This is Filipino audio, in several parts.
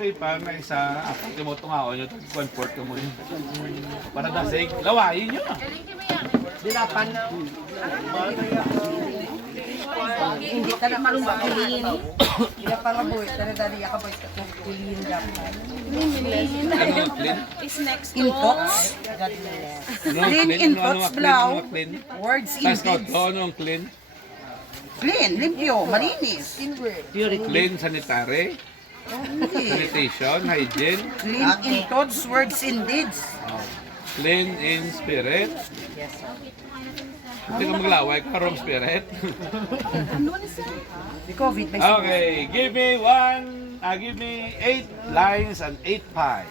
paper na isa, timoto nga ako nyo, 1/4 ko mo yun. Para dasig, lawayin nyo. Dilapan. Hindi ka na malumbakin. Dilapan nga boy. Tara dali ka boy. Kulin dapat. Ano ang clean? Is next In thoughts. Clean in thoughts blow. Words in Tapos deeds. ano ang clean? Clean, limpyo, malinis. Clean sanitary, sanitation, hygiene, Clean in thoughts, words in deeds. clean in spirit. Hindi ka maglaway ka, wrong spirit. The COVID may Okay, give me 8 lines and 8 pie.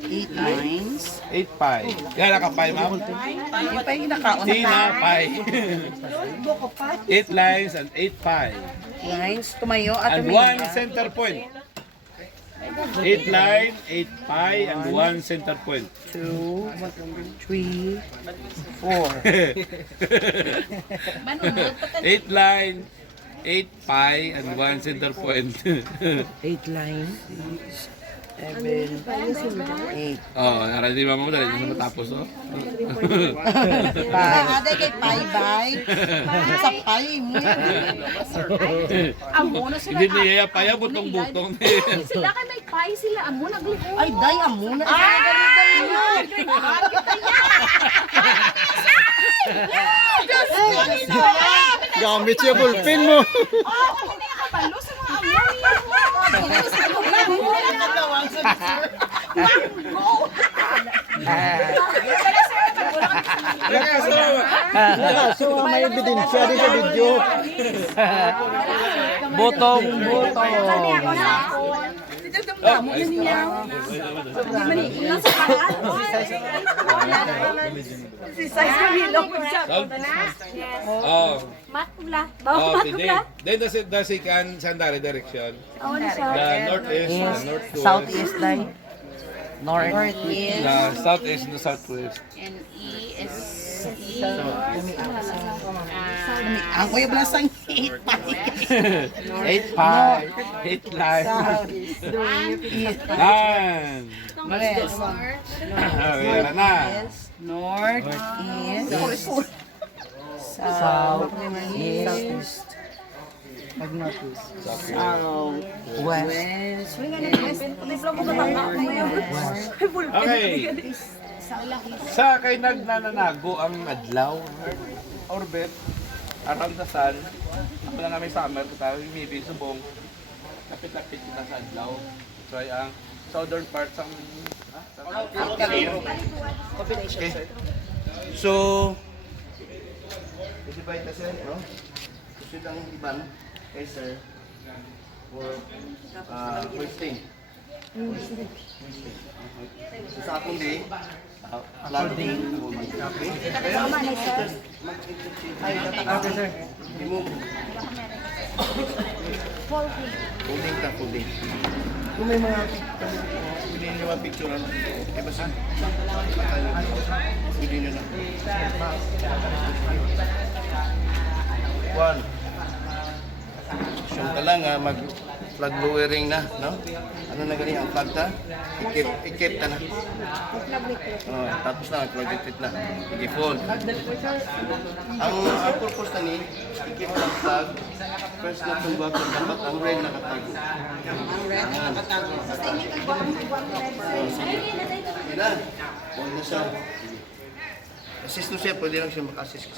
8 lines. 8 pie. Yan ka pie, ma'am? Yung pa yung nakaon Tina na pie. 8 lines and 8 pie. lines. Tumayo at And 1 center point. 8 line, 8 pie, and 1 center point. 2, 3, 4. 8 line, 8 pie, and 1 center point. 8 lines. 7, 8. Oh, hindi ba madali na matapos, oh? Ada kay Paybay. Sa pay mo. amo na sila. Hindi niya paya butong-butong. Sila ka may pie sila. Amo nagliho. Ay, day amuna. Gamit siya ballpen mo. Hindi ka kabalo sa mga amo niya. So, may ebidensya din sa video. Botong. Si size kami long siya. Oh, Matula. oh, pwede. Then the second sandali direction. The northeast, the northwest. Southeast day. Northeast. The southeast and the southwest. And E is Ang kuya blasang 8 8 pie, 8 line. Nine. West. Okay, yan na. North, East, South, East, West, Okay. Sa kay nagnananago ang adlaw, orbit, around the sun, ako lang kami summer, tayo maybe subong, kapit-lapit kita sa adlaw. Try ang southern parts ang... Okay. So, divide na sir, no? Susunod ang iban kay sir for Wednesday. So, sa akong day, landing. Okay? Okay, sir. Folding ka, folding. Kung may mga pili nyo mga picture, ano? Eh, basta. Pili nyo na. One. Siyang ka lang, mag-flag lowering na, no? Ano na ganyan ang flag ta? Ikip ta na. Tapos na, flag retreat na. I-fold. Ang purpose na ni, ikip ang flag. First na itong bago, dapat ang red nakatago. Ang red nakatago. Sige na. Fold na siya. Assist mo siya, pwede lang siya maka-assist.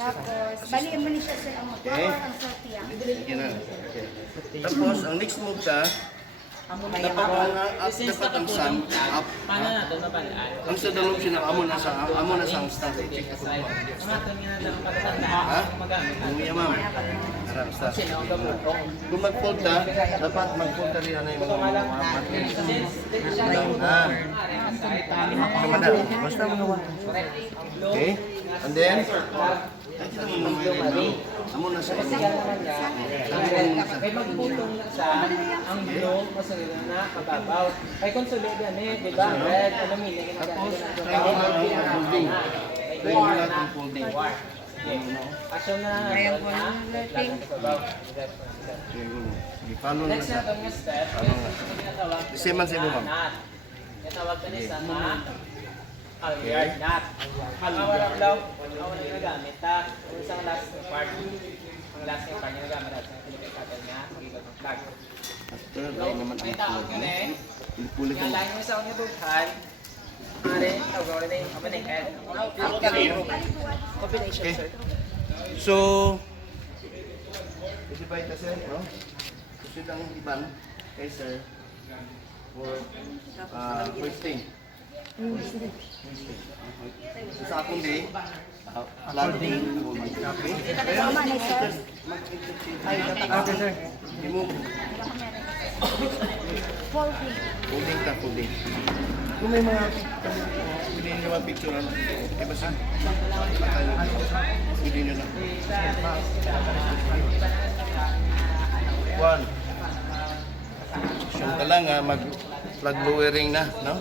baliin mo ni siya sa amo. Okay. Sige na. Okay. Tapos, ang next move siya, dapat ang sun up. Ang sa dalawang siya ng amo na sa ang start. I-check ako. Ha? Umuya ma'am. Harap start. Kung mag-fold ka, dapat mag-fold ka rin yung mga matrix. Basta mga okay? And then, amo na sa inyo. Kay magputong sa ang blue masalila na kababaw. Kay konsulid yan di ba? Red, aluminum, Tapos, try mo lang ang folding. Try mo lang ang folding. Asyo na Ayan po, na flirting. Follow na Next sa. na itong step, yung tinatawag Same man sa imo, ma'am. knot. Tinatawag ka niya sa halyard knot. Halyard daw, ako na ginagamit ha. Kung isang last na part, ang last na part niya nagamit at sa Philippine Cutter niya, magigot ng flag. After, dahil naman May ang taon plug yun na. eh. Pili-puli ka Yan mo. lang yung sa kanya bughan. Mare, tawag ko rin yung kamaning head. Combination, Okay. sir. So, kasi ba ito sir, no? Kasi ang iban kay sir for first thing. So, sa akong day, landing. Okay? Okay, sir. Hindi mo. Folding ka, folding. Kung may mga pwede nyo mga picture, ano? Okay ba sir? Pwede nyo na. One. So ka lang mag-plug lowering na, no?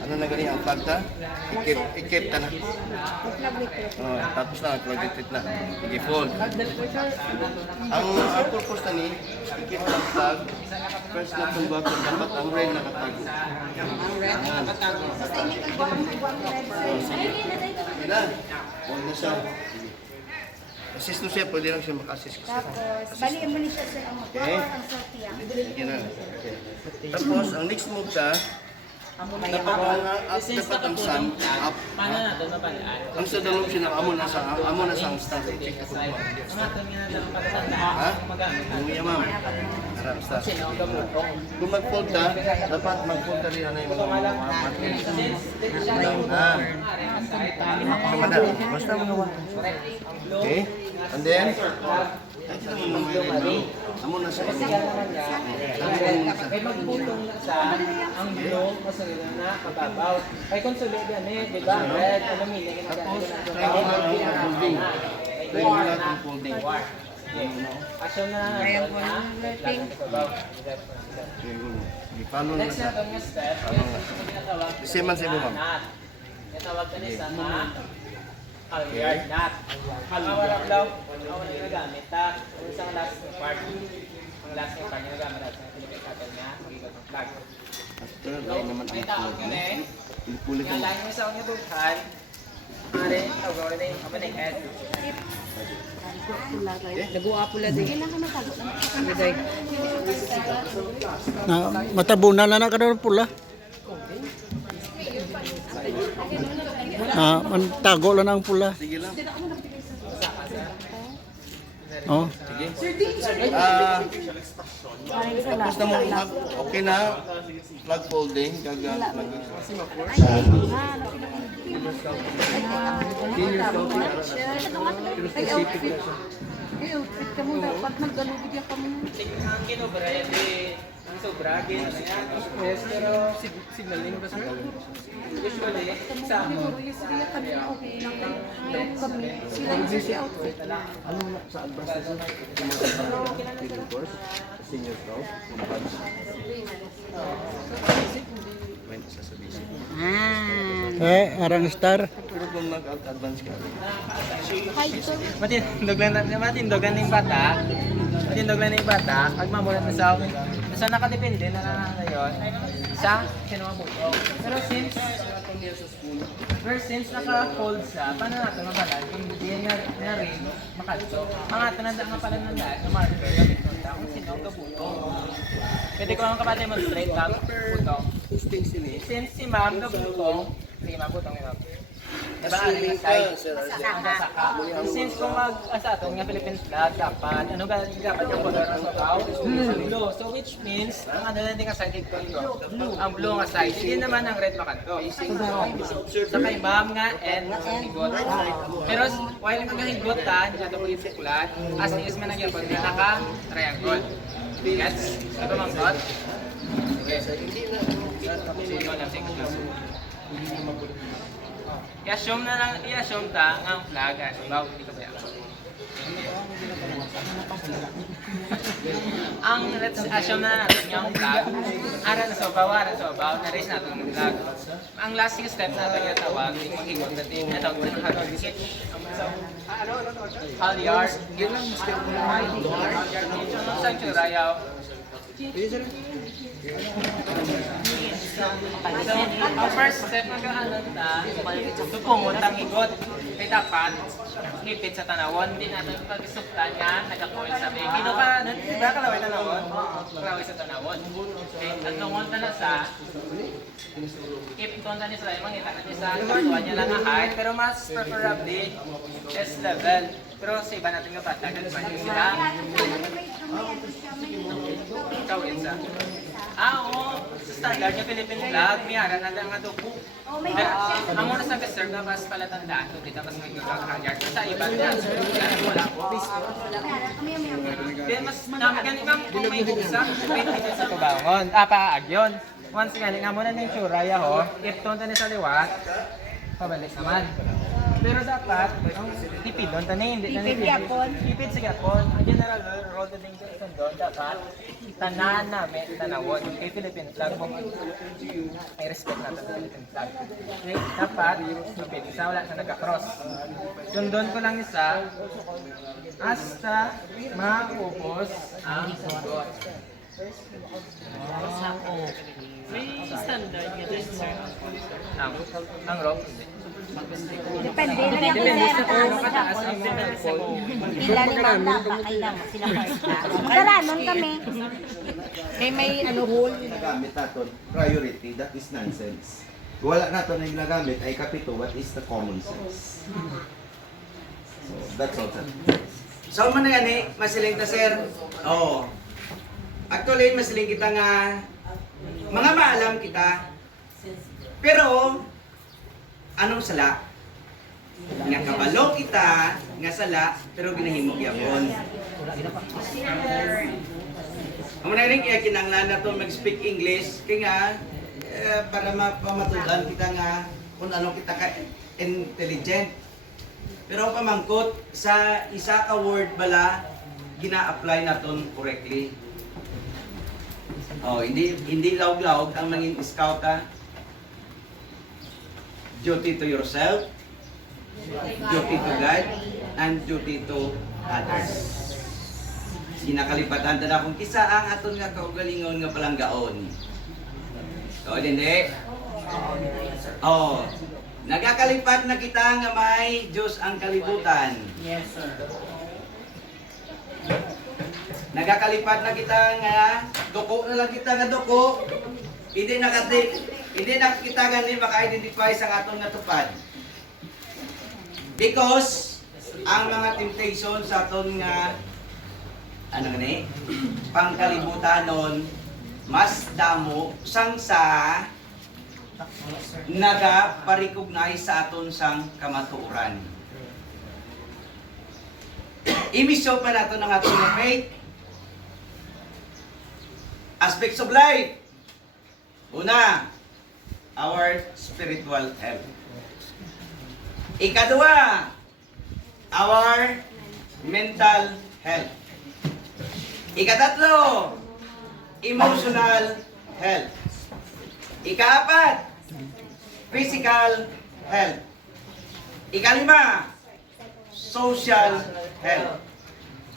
Ano na ganyan ang plug ta? I-keep ta na. Tapos na, plug it na. I-fold. Ang purpose na ni, i-keep ang plug. First na kung bago, dapat ang red nakatago. Ang red nakatago. Ilan? Hold na siya. Assist mo siya, pwede lang siya maka-assist kasi. Tapos, baliin mo ni siya sa Okay. ang sortiya. Sige na. Okay. Tapos, ang next move ka, dapat ang sun up. Paano natin mapalaan? Ang sa dalawang siya amo na sa ang start. Check ako. Ang atin nga natin ang patatandaan Ha? kung magamit natin. Umuya ma'am. Harap start. Sino ang gabutong? Kung mag-fold ka, dapat mag-fold ka rin ano yung mga matrix. Down na. Kumanda. Basta mga one. Okay? And then, amo na sa Kasi yan naman niya, may magputong na sa ang blue kasi na kababaw. Ay consolid yan eh, di ba? Red, aluminum, Tapos, ginagamit try mo lang yung folding. Try mo lang yung folding. Asyo na Ayan po, flirting. Follow na Next na sa. itong step, yung tinatawag Same man sa imo, ma'am. knot. Tinatawag ka niya sa halyard knot. Halyard daw, ako na ginagamit ha. Kung isang last na part, ang last na part niya nagamit at sa Philippine Cutter niya, magigot ng flag. After, dahil naman May ang taon plug yun na. eh. Pili-puli ka Yan mo. lang yung sa kanya bughan. Mare, tawag ko rin yung kamaning head. Nagua pula din. Day. Na matabunan na na kada pula. Man tago lang ang pula. Sige lang. Oh. Tapos na mo, okay na. Plug folding. Ang kinobra yan ang sobra, gano'n na yan. Yes, pero signaling ba sir? Usually, sa Ano na sa advance na senior course, sa senior scout, kung badge. When sasabihin. Arang star. Pero kung nag-advance ka, matindog lang yung bata. Matindog lang yung bata. Pag mamulat na sa akin. So nakadepende na ngayon sa sinumabutong. Pero since naka-fold siya, paano natin mabalan kung hindi na rin makalso? Ang atin na mapalan ng lahat, na marker, gamit ko kung sino ang kabutong. Pwede ko lang kapademonstrate na butong. Since si ma'am kabutong, sige ma'am, butong ni ma'am. Diba, aling side? Ang sasaka. Since kung mag-asa itong nga Philippine flag, dapat, ano ba, dapat yung color ng sabaw? Blue. So which means, ang ano na din ka side dito, ang blue nga side. Hindi naman ang red makanto. So kay ma'am nga, and higot. Pero while magkahigot ta, hindi natin pag ipuklat, as is man ang yapon nga naka-triangle. Gets? Ito mang thought? Okay. Sino na i-assume na lang, i-assume ta nga ang flag, sabaw, dito ba yan? Ang let's assume na natin yung vlog. Aran sa baw, na-raise natin yung vlog. Ang last yung step natin yung tawag, yung mag-igot na din. Ito, pinakagod. Halyard. Yun lang yung step na halyard. Yung sa Churayaw. So, ang first step na gaanan ta, tupungot ang higot. Kaya dapat, hipit sa tanawon. Hindi natin pag-isuktan nga, nag-coil sa baby. Dino ka, diba kalaway tanawon? Kalaway sa tanawon. Okay, at tungon ta na sa, if tungon ta ni sila, mangita na niya sa, katuan niya lang ang height, pero mas preferably, chest level. Pero sa iba natin nga bata, ganun sila. Ikaw, Elsa. Oo. Sa standard niya Philippine flag, miyaran na lang nga duko. Ang muna sa serve na mas palatandaan ko, dito mas may gagawin. Sa iba na, wala ko. Then mas galing kang kung may isa, may tigil sa kabangon. Paagyon. Once galing nga muna ng Churaya ho, if tonta ni sa liwat, pabalik naman. Pero dapat, ang tipid doon, hindi na tipid sa Gapon. Ang general rule of engagement doon, dapat tanan namin, tanawon. Yung kay Philippine flag mo, may respect natin sa Philippine flag. Okay? Dapat, tipid. Isa wala sa nagka-cross. Sundon ko lang isa, hasta maupos ang sugot. May standard nga din, sir. Ang rope, hindi. Depende lang yan kung saan ang Kataas ang pila ni Manda, bakay lang sila first na. Magkaranon kami. May ano hole. Ginagamit natin, priority, that is nonsense. Wala natin na ginagamit ay kapito, what is the common sense? So, that's all. So man na gani, masiling ta sir. Oo. Actually, masiling kita nga mga maalam kita. Pero anong sala? Nga kabalo kita nga sala pero ginahimo gyapon. Amo na rin kaya kinanglan nato mag-speak English kay nga para mapamatudan kita nga kung ano kita ka intelligent. Pero ang pamangkot sa isa ka word bala gina-apply naton correctly. Oh, hindi lawg-lawg ang mangin scout ka. Duty to yourself, duty to God, and duty to others. Sinakalipatan na kung kisa ang aton nga kaugalingon nga palanggaon. So, hindi. Oh, nagakalipat na kita nga may Diyos ang kalibutan. Yes, sir. Nagakalipat na kita nga, duko na lang kita nga duko. Hindi na kita gani maka-identify sa aton nga tupad. Because ang mga temptation sa aton nga ano gani pangkalibutanon mas damo sang sa naga-recognize sa aton sang kamatuoran. Imisyo pa nato ng aton nga faith. Aspects of life. Una, our spiritual health. Ikadua, our mental health. Ikatatlo, emotional health. Ikaapat, physical health. Ikalima, social health.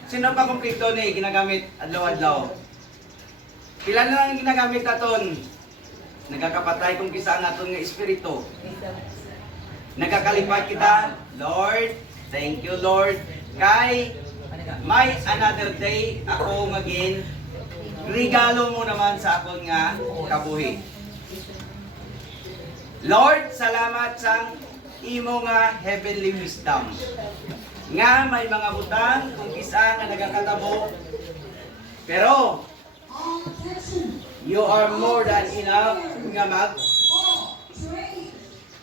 Sino pa kumpleto ni ginagamit adlaw-adlaw? Pila na lang ginagamit naton? Nagkakapatay kung kisa ang aton nga espiritu. Nagkakalipat kita, Lord, thank you Lord, kay may another day ako maging regalo mo naman sa akon nga kabuhi. Lord, salamat sa imo nga heavenly wisdom. Nga may mga butang kung kisa nga nagakatabo. Pero you are more than enough nga mag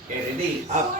carry up.